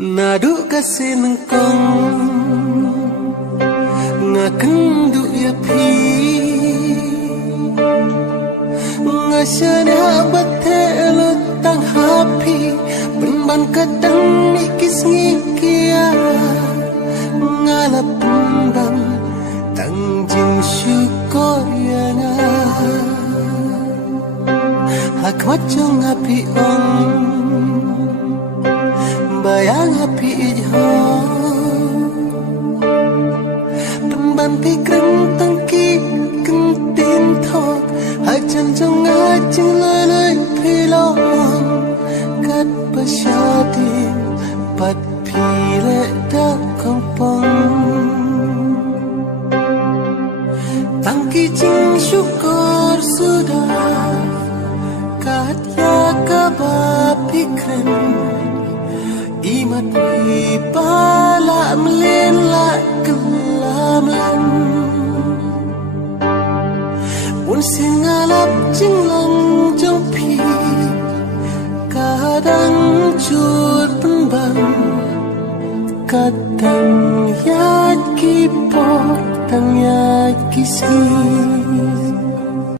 Naduk kasih nengkong ngakenduk ya pi ngasyana batelo tang happy benban kadang mikis ngikia ngalap benban tang jing syukur yana hak wajong api on bayang api ijho benban pikren tangki kentin thok hajan jong ngajing lelai pilong kat pasyati pat pile dak kampong tangki jing syukur sudah kat ya kabab pikren imat mi pala melin la kelamlan un singalap jinglong jompi kadang jur penbang kadang yat kipok tang yat kisih